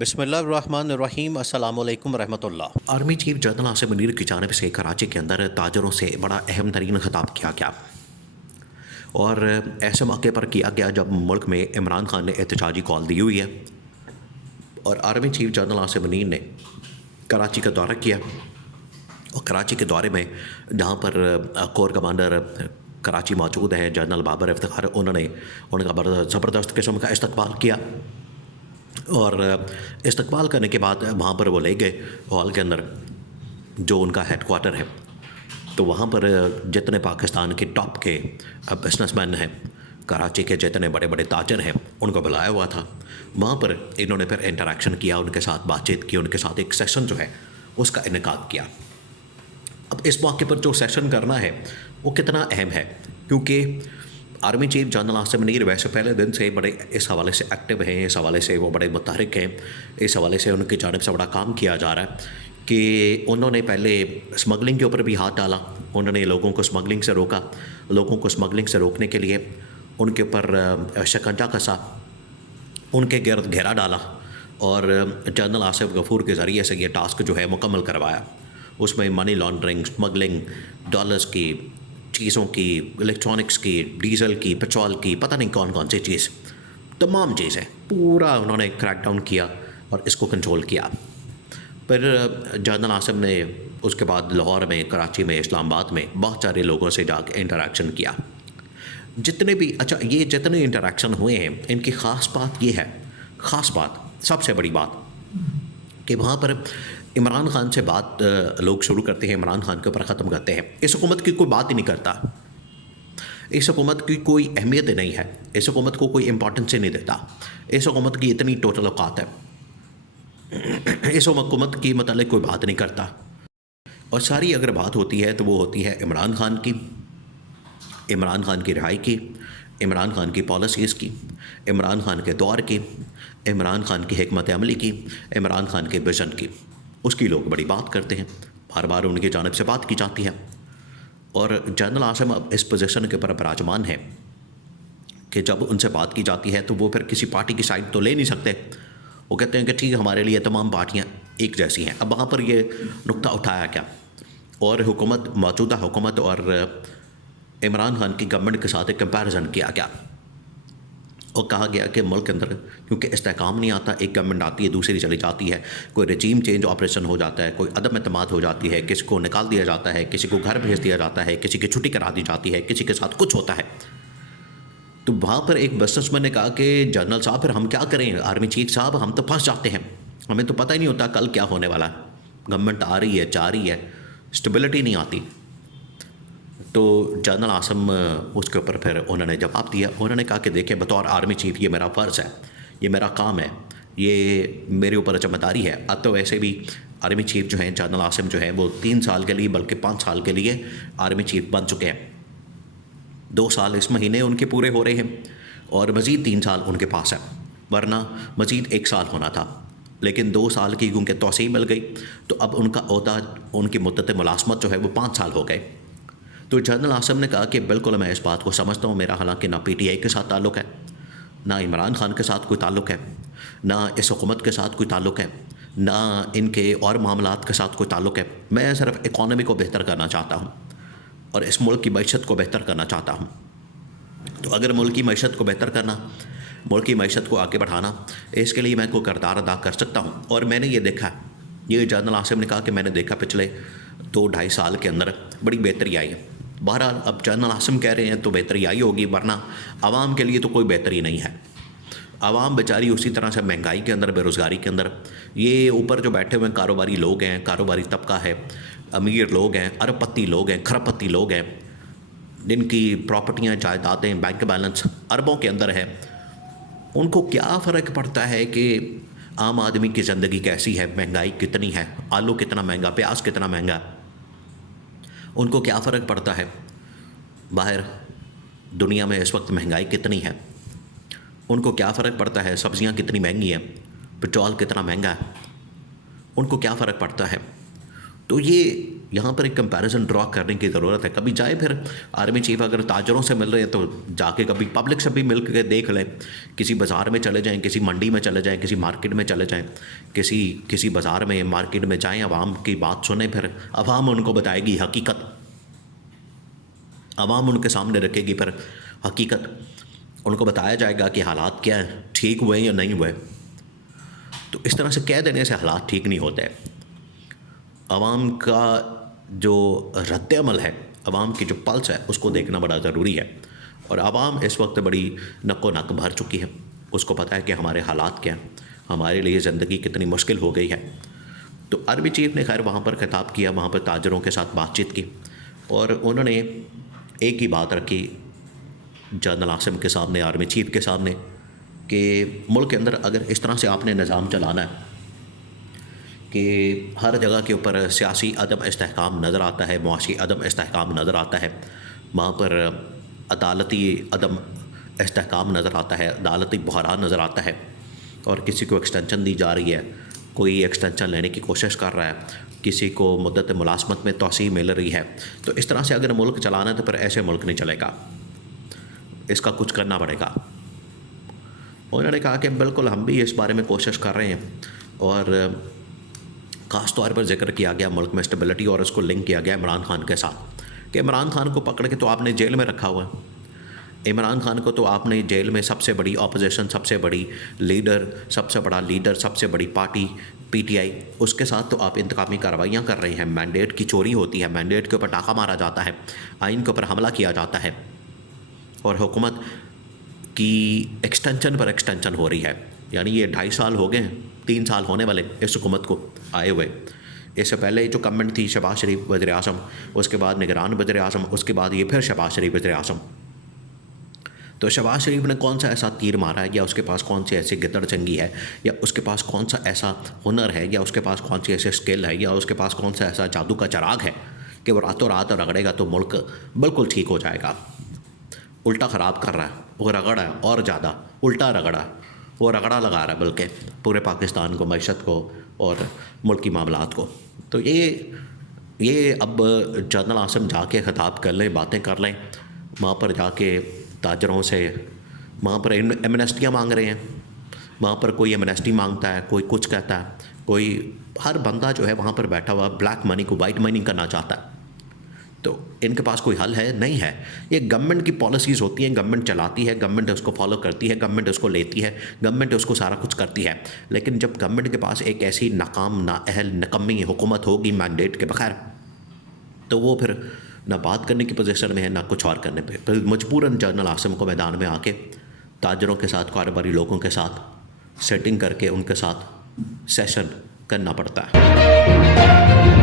بسم اللہ الرحمن الرحیم، السلام علیکم ورحمۃ اللہ۔ Army chief general Asim Munir کی جانب سے کراچی کے اندر تاجروں سے بڑا اہم ترین خطاب کیا گیا، اور ایسے موقع پر کیا گیا جب ملک میں عمران خان نے احتجاجی کال دی ہوئی ہے، اور army chief general Asim Munir نے کراچی کا دورہ کیا، اور کراچی کے دورے میں جہاں پر کور کمانڈر کراچی موجود ہیں جنرل بابر افتخار، انہوں نے ان کا بڑا زبردست قسم کا استقبال کیا، اور استقبال کرنے کے بعد وہاں پر وہ لے گئے ہال کے اندر جو ان کا ہیڈ کوارٹر ہے۔ تو وہاں پر جتنے پاکستان کے ٹاپ کے بزنس مین ہیں، کراچی کے جتنے بڑے بڑے تاجر ہیں، ان کو بلایا ہوا تھا۔ وہاں پر انہوں نے پھر انٹریکشن کیا، ان کے ساتھ بات چیت کی، ان کے ساتھ ایک سیشن جو ہے اس کا انعقاد کیا۔ اب اس موقع پر جو سیشن کرنا ہے وہ کتنا اہم ہے، کیونکہ army chief general Asim Munir ویسے پہلے دن سے بڑے اس حوالے سے ایکٹیو ہیں، اس حوالے سے وہ بڑے متحرک ہیں، اس حوالے سے ان کی جانب سے بڑا کام کیا جا رہا ہے کہ انہوں نے پہلے اسمگلنگ کے اوپر بھی ہاتھ ڈالا، انہوں نے لوگوں کو اسمگلنگ سے روکا، لوگوں کو اسمگلنگ سے روکنے کے لیے ان کے اوپر شکنجہ کسا، ان کے گرد گھیرا ڈالا، اور جنرل آصف غفور کے ذریعے سے یہ ٹاسک جو ہے مکمل کروایا۔ اس میں منی لانڈرنگ، اسمگلنگ، ڈالرز کی، چیزوں کی، الیکٹرانکس کی، ڈیزل کی، پیٹرول کی، پتہ نہیں کون کون سی چیز، تمام چیزیں پورا انہوں نے کریک ڈاؤن کیا اور اس کو کنٹرول کیا۔ پھر جنرل عاصم نے اس کے بعد لاہور میں، کراچی میں، اسلام آباد میں بہت سارے لوگوں سے جا کے انٹریکشن کیا۔ جتنے بھی یہ جتنے انٹریکشن ہوئے ہیں، ان کی خاص بات یہ ہے، خاص بات، سب سے بڑی بات کہ وہاں پر عمران خان سے بات لوگ شروع کرتے ہیں، عمران خان کے اوپر ختم کرتے ہیں۔ اس حکومت کی کوئی بات ہی نہیں کرتا، اس حکومت کی کوئی اہمیت نہیں ہے، اس حکومت کو کوئی امپورٹنس ہی نہیں دیتا، اس حکومت کی اتنی ٹوٹل اوقات ہے، اس حکومت کی متعلق کوئی بات نہیں کرتا، اور ساری اگر بات ہوتی ہے تو وہ ہوتی ہے عمران خان کی، عمران خان کی رہائی کی، عمران خان کی پالیسیز کی، عمران خان کے دور کی، عمران خان کی حکمت عملی کی، عمران خان کے ویژن کی۔ اس کی لوگ بڑی بات کرتے ہیں، بار بار ان کی جانب سے بات کی جاتی ہے، اور جنرل عاصم اب اس پوزیشن کے اوپر براجمان ہے کہ جب ان سے بات کی جاتی ہے تو وہ پھر کسی پارٹی کی سائڈ تو لے نہیں سکتے، وہ کہتے ہیں کہ ٹھیک ہے ہمارے لیے تمام پارٹیاں ایک جیسی ہیں۔ اب وہاں پر یہ نقطہ اٹھایا گیا، اور حکومت، موجودہ حکومت اور عمران خان کی گورنمنٹ کے ساتھ ایک کمپیریزن کیا گیا، اور کہا گیا کہ ملک کے اندر کیونکہ استحکام نہیں آتا، ایک گورنمنٹ آتی ہے دوسری چلی جاتی ہے، کوئی رجیم چینج آپریشن ہو جاتا ہے، کوئی عدم اعتماد ہو جاتی ہے، کسی کو نکال دیا جاتا ہے، کسی کو گھر بھیج دیا جاتا ہے، کسی کی چھٹی کرا دی جاتی ہے، کسی کے ساتھ کچھ ہوتا ہے۔ تو وہاں پر ایک بزنس مین نے کہا کہ جنرل صاحب پھر ہم کیا کریں، آرمی چیف صاحب ہم تو پھنس جاتے ہیں، ہمیں تو پتہ ہی نہیں ہوتا کل کیا ہونے والا ہے، گورنمنٹ آ رہی ہے جا رہی ہے، اسٹیبلٹی نہیں آتی۔ تو جنرل عاصم اس کے اوپر پھر انہوں نے جواب دیا، انہوں نے کہا کہ دیکھیں بطور آرمی چیف یہ میرا فرض ہے، یہ میرا کام ہے، یہ میرے اوپر ذمہ داری ہے۔ اب تو ویسے بھی آرمی چیف جو ہیں جنرل عاصم جو ہیں وہ 3 سال کے لیے بلکہ 5 سال کے لیے آرمی چیف بن چکے ہیں، 2 سال اس مہینے ان کے پورے ہو رہے ہیں، اور مزید 3 سال ان کے پاس ہے، ورنہ مزید 1 سال ہونا تھا، لیکن 2 سال کی کیونکہ توسیع مل گئی تو اب ان کا عہدہ، ان کی مدت ملازمت جو ہے وہ 5 سال ہو گئے۔ تو جنرل عاصم نے کہا کہ بالکل میں اس بات کو سمجھتا ہوں، میرا حالانکہ نہ پی ٹی آئی کے ساتھ تعلق ہے، نہ عمران خان کے ساتھ کوئی تعلق ہے، نہ اس حکومت کے ساتھ کوئی تعلق ہے، نہ ان کے اور معاملات کے ساتھ کوئی تعلق ہے، میں صرف اکانومی کو بہتر کرنا چاہتا ہوں اور اس ملک کی معیشت کو بہتر کرنا چاہتا ہوں۔ تو اگر ملک کی معیشت کو بہتر کرنا، ملک کی معیشت کو آگے بڑھانا، اس کے لیے میں کوئی کردار ادا کر سکتا ہوں، اور میں نے یہ دیکھا، یہ جنرل عاصم نے کہا کہ میں نے دیکھا پچھلے 2-2.5 سال کے اندر بڑی بہتری آئی ہے۔ بہرحال اب جنرل عاصم کہہ رہے ہیں تو بہتری آئی ہوگی، ورنہ عوام کے لیے تو کوئی بہتری نہیں ہے، عوام بیچاری اسی طرح سے مہنگائی کے اندر، بے روزگاری کے اندر، یہ اوپر جو بیٹھے ہوئے کاروباری لوگ ہیں، کاروباری طبقہ ہے، امیر لوگ ہیں، ارب پتی لوگ ہیں، کھرب پتی لوگ ہیں، جن کی پراپرٹیاں، جائیدادیں، بینک بیلنس اربوں کے اندر ہے، ان کو کیا فرق پڑتا ہے کہ عام آدمی کی زندگی کیسی ہے، مہنگائی کتنی ہے، آلو کتنا مہنگا، پیاز کتنا مہنگا، ان کو کیا فرق پڑتا ہے باہر دنیا میں اس وقت مہنگائی کتنی ہے، ان کو کیا فرق پڑتا ہے سبزیاں کتنی مہنگی ہیں، پٹرول کتنا مہنگا ہے، ان کو کیا فرق پڑتا ہے۔ تو یہ یہاں پر ایک کمپیریزن ڈرا کرنے کی ضرورت ہے. کبھی جائے پھر آرمی چیف اگر تاجروں سے مل رہے ہیں تو جا کے کبھی پبلک سے بھی مل کے دیکھ لیں. کسی بازار میں چلے جائیں, کسی منڈی میں چلے جائیں, کسی مارکیٹ میں چلے جائیں, کسی بازار میں مارکیٹ میں جائیں, عوام کی بات سنیں. پھر عوام ان کو بتائے گی حقیقت, عوام ان کے سامنے رکھے گی پھر حقیقت. ان کو بتایا جائے گا کہ حالات کیا ہیں, ٹھیک ہوئے یا نہیں ہوئے. تو اس طرح سے کہہ دینے سے حالات ٹھیک نہیں ہوتے. عوام کا جو رد عمل ہے, عوام کی جو پلس ہے, اس کو دیکھنا بڑا ضروری ہے. اور عوام اس وقت بڑی نک و نک بھر چکی ہے. اس کو پتہ ہے کہ ہمارے حالات کیا ہیں, ہمارے لیے زندگی کتنی مشکل ہو گئی ہے. تو آرمی چیف نے خیر وہاں پر خطاب کیا, وہاں پر تاجروں کے ساتھ بات چیت کی, اور انہوں نے ایک ہی بات رکھی جنرل عاصم کے سامنے, آرمی چیف کے سامنے, کہ ملک کے اندر اگر اس طرح سے آپ نے نظام چلانا ہے کہ ہر جگہ کے اوپر سیاسی عدم استحکام نظر آتا ہے, معاشی عدم استحکام نظر آتا ہے, وہاں پر عدالتی عدم استحکام نظر آتا ہے, عدالتی بحران نظر آتا ہے, اور کسی کو ایکسٹینشن دی جا رہی ہے, کوئی ایکسٹینشن لینے کی کوشش کر رہا ہے, کسی کو مدت ملازمت میں توسیع مل رہی ہے. تو اس طرح سے اگر ملک چلانا ہے تو پھر ایسے ملک نہیں چلے گا, اس کا کچھ کرنا پڑے گا. انہوں نے کہا کہ بالکل ہم بھی اس بارے میں کوشش کر رہے ہیں, اور خاص طور پر ذکر کیا گیا ملک میں اسٹیبلٹی, اور اس کو لنک کیا گیا عمران خان کے ساتھ, کہ عمران خان کو پکڑ کے تو آپ نے جیل میں رکھا ہوا ہے. عمران خان کو تو آپ نے جیل میں, سب سے بڑی اپوزیشن, سب سے بڑی لیڈر, سب سے بڑا لیڈر, سب سے بڑی پارٹی PTI, اس کے ساتھ تو آپ انتقامی کارروائیاں کر رہے ہیں. مینڈیٹ کی چوری ہوتی ہے, مینڈیٹ کے اوپر ڈاکہ مارا جاتا ہے, آئین کے اوپر حملہ کیا جاتا ہے, اور حکومت کی ایکسٹینشن پر ایکسٹینشن ہو رہی ہے. یعنی یہ 2.5 سال ہو گئے, 3 سال ہونے والے اس حکومت کو آئے ہوئے. اس سے پہلے جو گورنمنٹ تھی شہباز شریف وزیر اعظم, اس کے بعد نگران وزیر اعظم, اس کے بعد یہ پھر شہباز شریف وزیر اعظم. تو شہباز شریف نے کون سا ایسا تیر مارا ہے, یا اس کے پاس کون سی ایسی گدڑ چنگی ہے, یا اس کے پاس کون سا ایسا ہنر ہے, یا اس کے پاس کون سی ایسے اسکل ہے, یا اس کے پاس کون سا ایسا جادو کا چراغ ہے کہ وہ راتوں رات رگڑے گا تو ملک بالکل ٹھیک ہو جائے گا. الٹا خراب کر رہا ہے, وہ رگڑا ہے, اور زیادہ الٹا رگڑا, وہ رگڑا لگا رہا ہے بلکہ پورے پاکستان کو, معیشت کو, اور ملکی معاملات کو. تو یہ اب جنرل عاصم جا کے خطاب کر لیں, باتیں کر لیں, وہاں پر جا کے تاجروں سے, وہاں پر ایمنیسٹیاں مانگ رہے ہیں, وہاں پر کوئی ایمنیسٹی مانگتا ہے, کوئی کچھ کہتا ہے, کوئی, ہر بندہ جو ہے وہاں پر بیٹھا ہوا بلیک منی کو وائٹ منی کرنا چاہتا ہے. تو ان کے پاس کوئی حل ہے نہیں ہے. یہ گورنمنٹ کی پالیسیز ہوتی ہیں, گورنمنٹ چلاتی ہے, گورنمنٹ اس کو فالو کرتی ہے, گورنمنٹ اس کو لیتی ہے, گورنمنٹ اس کو سارا کچھ کرتی ہے. لیکن جب گورنمنٹ کے پاس ایک ایسی ناکام, نااہل, نکمی حکومت ہوگی مینڈیٹ کے بغیر, تو وہ پھر نہ بات کرنے کی پوزیشن میں ہے, نہ کچھ اور کرنے پہ. پھر مجبوراً جنرل عاصم کو میدان میں آ کے تاجروں کے ساتھ, کاروباری لوگوں کے ساتھ سیٹنگ کر کے ان کے ساتھ سیشن کرنا پڑتا ہے.